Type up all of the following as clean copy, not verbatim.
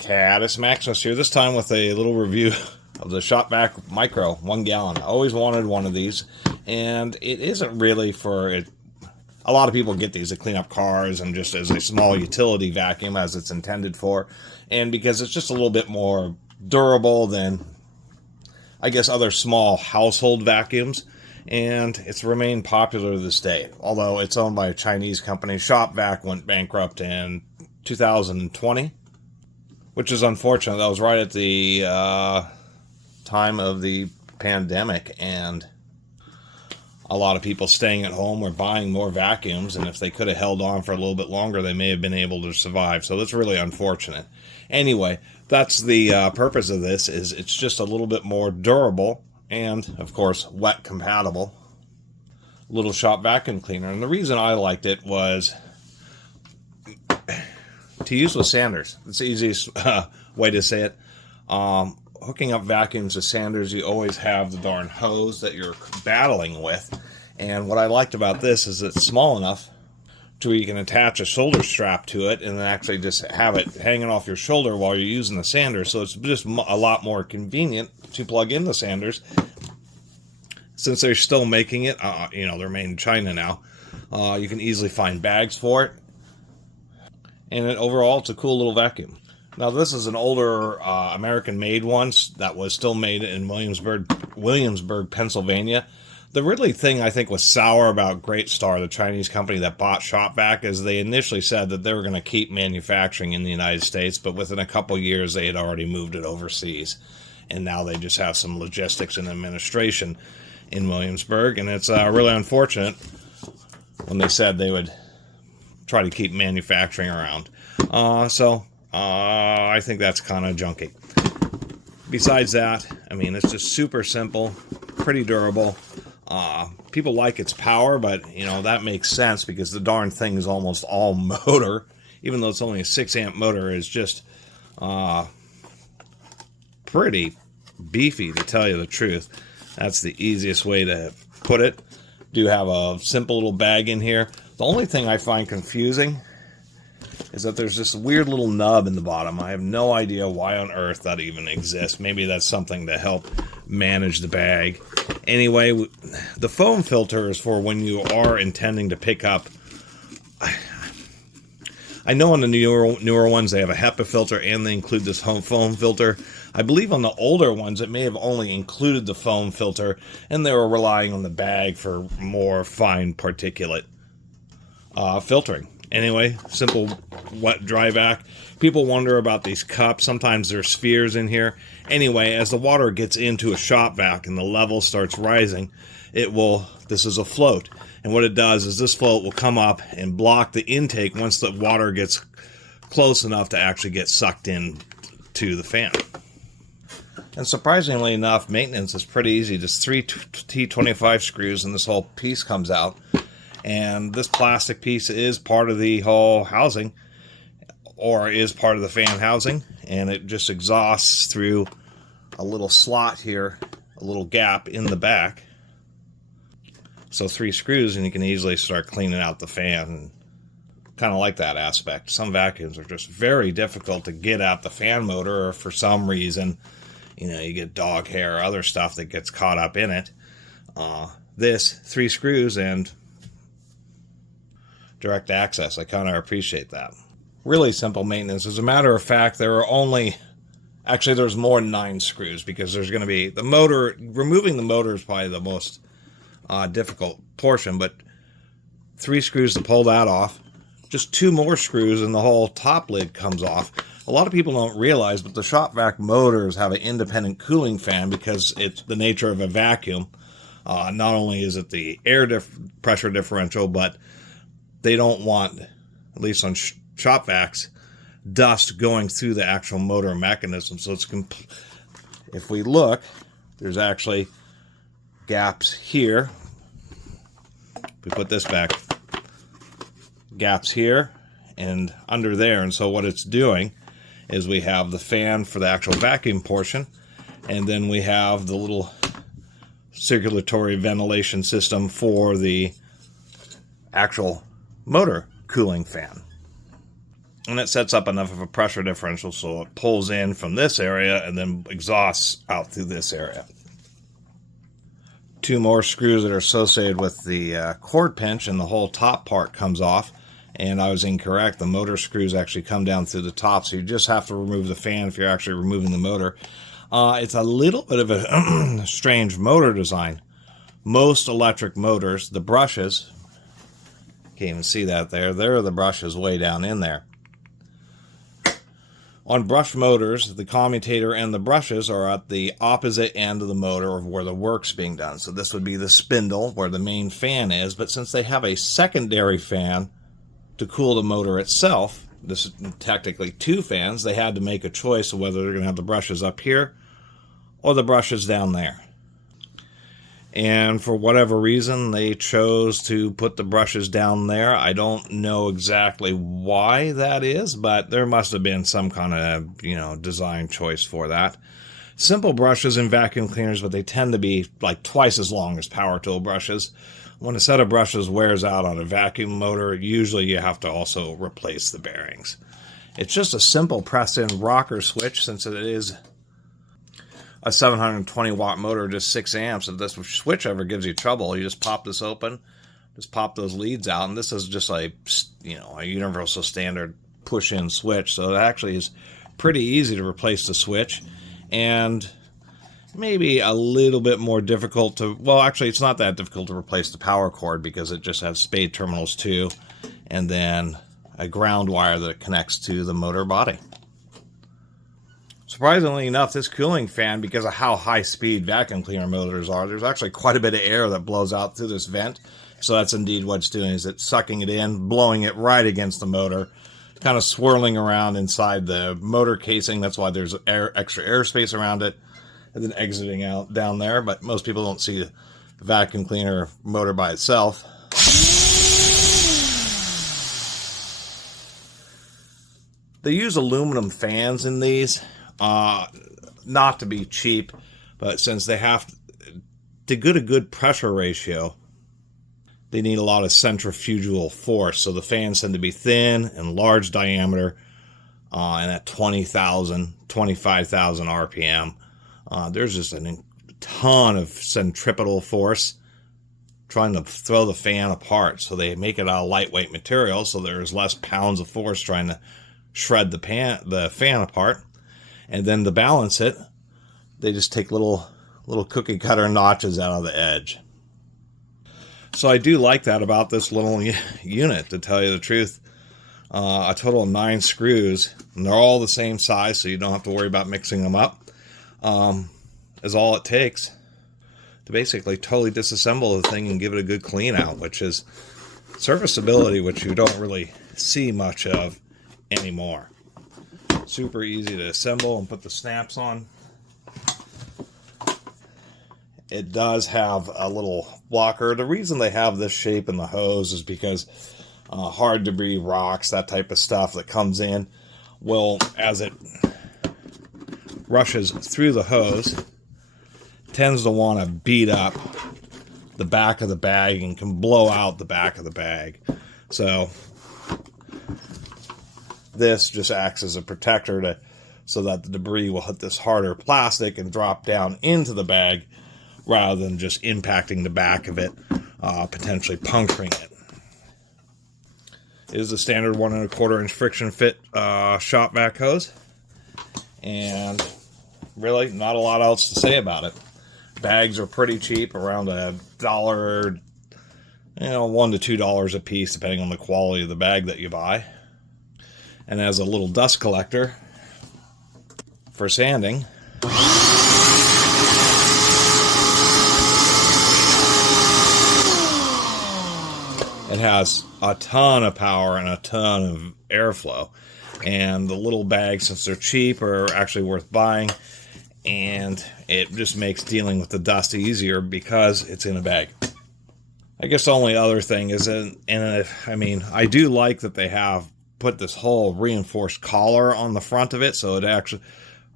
Catus Maximus here, this time with a little review of the Shop Vac Micro 1 gallon. I always wanted one of these, and it isn't really for it. A lot of people get these to clean up cars and just as a small utility vacuum as it's intended for, and because it's just a little bit more durable than, I guess, other small household vacuums, and it's remained popular to this day. Although it's owned by a Chinese company, Shop Vac went bankrupt in 2020, which is unfortunate. That was right at the time of the pandemic, and a lot of people staying at home were buying more vacuums, and if they could have held on for a little bit longer, they may have been able to survive. So that's really unfortunate. Anyway, that's the purpose of this, is it's just a little bit more durable and, of course, wet compatible little shop vacuum cleaner. And the reason I liked it was to use with sanders. It's the easiest way to say it. Hooking up vacuums to sanders, you always have the darn hose that you're battling with. And what I liked about this is it's small enough to where you can attach a shoulder strap to it and then actually just have it hanging off your shoulder while you're using the sander. So it's just a lot more convenient to plug in the sanders. Since they're still making it, they're made in China now, you can easily find bags for it. And overall, it's a cool little vacuum. Now, this is an older American-made one that was still made in Williamsburg, Pennsylvania. The really thing I think was sour about Great Star, the Chinese company that bought Shop Vac, is they initially said that they were going to keep manufacturing in the United States, but within a couple years they had already moved it overseas. And now they just have some logistics and administration in Williamsburg, and it's really unfortunate when they said they would try to keep manufacturing around. I think that's kind of junky. Besides that, I mean, it's just super simple, pretty durable. People like its power, but, that makes sense because the darn thing is almost all motor. Even though it's only a 6-amp motor, is just pretty beefy, to tell you the truth. That's the easiest way to put it. Do have a simple little bag in here. The only thing I find confusing is that there's this weird little nub in the bottom. I have no idea why on earth that even exists. Maybe that's something to help manage the bag. Anyway, the foam filter is for when you are intending to pick up. I know on the newer ones they have a HEPA filter and they include this foam filter. I believe on the older ones it may have only included the foam filter and they were relying on the bag for more fine particulate filtering. Anyway, simple wet dry vac. People wonder about these cups. Sometimes there's spheres in here. Anyway, as the water gets into a shop vac and the level starts rising, this is a float. And what it does is this float will come up and block the intake once the water gets close enough to actually get sucked in to the fan. And surprisingly enough, maintenance is pretty easy. Just 3 T25 screws and this whole piece comes out. And this plastic piece is part of the whole housing, or is part of the fan housing, and it just exhausts through a little slot here, a little gap in the back. So 3 screws and you can easily start cleaning out the fan. Kind of like that aspect. Some vacuums are just very difficult to get out the fan motor, or for some reason, you get dog hair or other stuff that gets caught up in it. This 3 screws and direct access. I kind of appreciate that. Really simple maintenance. As a matter of fact, there's more than 9 screws, because there's going to be the motor. Removing the motor is probably the most difficult portion, but 3 screws to pull that off. Just 2 more screws and the whole top lid comes off. A lot of people don't realize, but the shop vac motors have an independent cooling fan because it's the nature of a vacuum. Not only is it the air pressure differential, but they don't want, at least on shop vacs, dust going through the actual motor mechanism. So if we look, there's actually gaps here. If we put this back, gaps here and under there. And so what it's doing is we have the fan for the actual vacuum portion, and then we have the little circulatory ventilation system for the actual motor cooling fan. And it sets up enough of a pressure differential so it pulls in from this area and then exhausts out through this area. 2 more screws that are associated with the cord pinch, and the whole top part comes off. And I was incorrect. The motor screws actually come down through the top, so you just have to remove the fan if you're actually removing the motor. It's a little bit of a strange motor design. Most electric motors, the brushes, can't even see that there. There are the brushes way down in there. On brush motors, the commutator and the brushes are at the opposite end of the motor of where the work's being done. So this would be the spindle where the main fan is, but since they have a secondary fan to cool the motor itself, this is technically 2 fans, they had to make a choice of whether they're going to have the brushes up here or the brushes down there. And for whatever reason, they chose to put the brushes down there. I don't know exactly why that is, but there must have been some kind of, design choice for that. Simple brushes in vacuum cleaners, but they tend to be like twice as long as power tool brushes. When a set of brushes wears out on a vacuum motor, usually you have to also replace the bearings. It's just a simple press-in rocker switch, since it is a 720 watt motor, just 6 amps. If this switch ever gives you trouble, you just pop this open, just pop those leads out, and this is just a universal standard push-in switch. So it actually is pretty easy to replace the switch, and maybe a little bit more difficult to, well, actually it's not that difficult to replace the power cord because it just has spade terminals too, and then a ground wire that connects to the motor body. Surprisingly enough, this cooling fan, because of how high-speed vacuum cleaner motors are, there's actually quite a bit of air that blows out through this vent. So that's indeed what it's doing, is it's sucking it in, blowing it right against the motor, kind of swirling around inside the motor casing. That's why there's extra airspace around it, and then exiting out down there. But most people don't see the vacuum cleaner motor by itself. They use aluminum fans in these. Not to be cheap, but since they have to get a good pressure ratio, they need a lot of centrifugal force. So the fans tend to be thin and large diameter, and at 20,000, 25,000 RPM. There's just a ton of centripetal force trying to throw the fan apart. So they make it out of lightweight material, so there's less pounds of force trying to shred the fan apart. And then to balance it, they just take little cookie cutter notches out of the edge. So I do like that about this little unit, to tell you the truth. A total of 9 screws, and they're all the same size, so you don't have to worry about mixing them up. Is all it takes to basically totally disassemble the thing and give it a good clean out, which is serviceability, which you don't really see much of anymore. Super easy to assemble and put the snaps on. It does have a little blocker. The reason they have this shape in the hose is because hard debris, rocks, that type of stuff that comes in, will, as it rushes through the hose, tends to want to beat up the back of the bag and can blow out the back of the bag. So this just acts as a protector so that the debris will hit this harder plastic and drop down into the bag rather than just impacting the back of it, potentially puncturing it. It is a standard 1 1/4 inch friction fit shop vac hose, and really not a lot else to say about it. Bags are pretty cheap, around $1, $1 to $2 a piece, depending on the quality of the bag that you buy. And as a little dust collector for sanding, it has a ton of power and a ton of airflow. And the little bags, since they're cheap, are actually worth buying. And it just makes dealing with the dust easier because it's in a bag. I guess the only other thing is, I do like that they have put this whole reinforced collar on the front of it, so it actually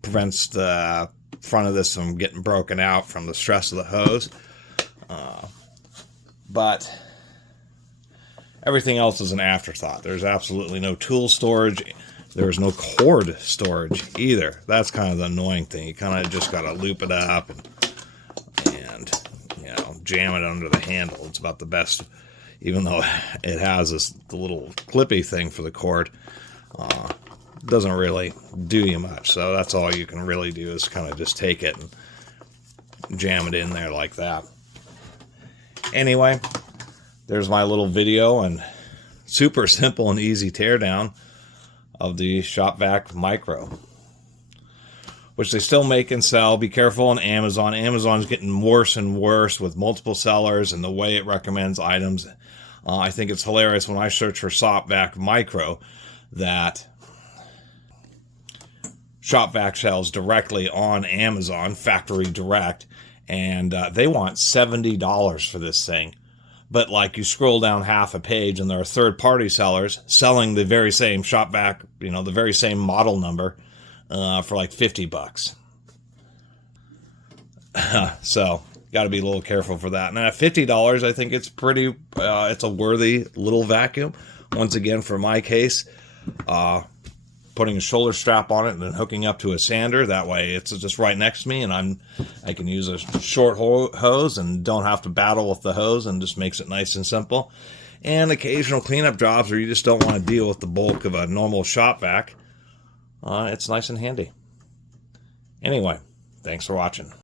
prevents the front of this from getting broken out from the stress of the hose. But Everything else is an afterthought. There's absolutely no tool storage. There's no cord storage either. That's kind of the annoying thing. You kind of just got to loop it up and you know, jam it under the handle. It's about the best, even though it has the little clippy thing for the cord. Doesn't really do you much. So that's all you can really do is kind of just take it and jam it in there like that. Anyway, there's my little video and super simple and easy teardown of the Shop Vac Micro, which they still make and sell. Be careful on Amazon. Amazon's getting worse and worse with multiple sellers and the way it recommends items. I think it's hilarious when I search for Shop Vac Micro that Shop Vac sells directly on Amazon, factory direct, and they want $70 for this thing. But like you scroll down half a page and there are third-party sellers selling the very same Shop Vac, you know, the very same model number for like $50. So got to be a little careful for that. And at $50, I think it's pretty, it's a worthy little vacuum. Once again, for my case, putting a shoulder strap on it and then hooking up to a sander. That way it's just right next to me and I can use a short hose and don't have to battle with the hose, and just makes it nice and simple. And occasional cleanup jobs where you just don't want to deal with the bulk of a normal Shop Vac. It's nice and handy. Anyway, thanks for watching.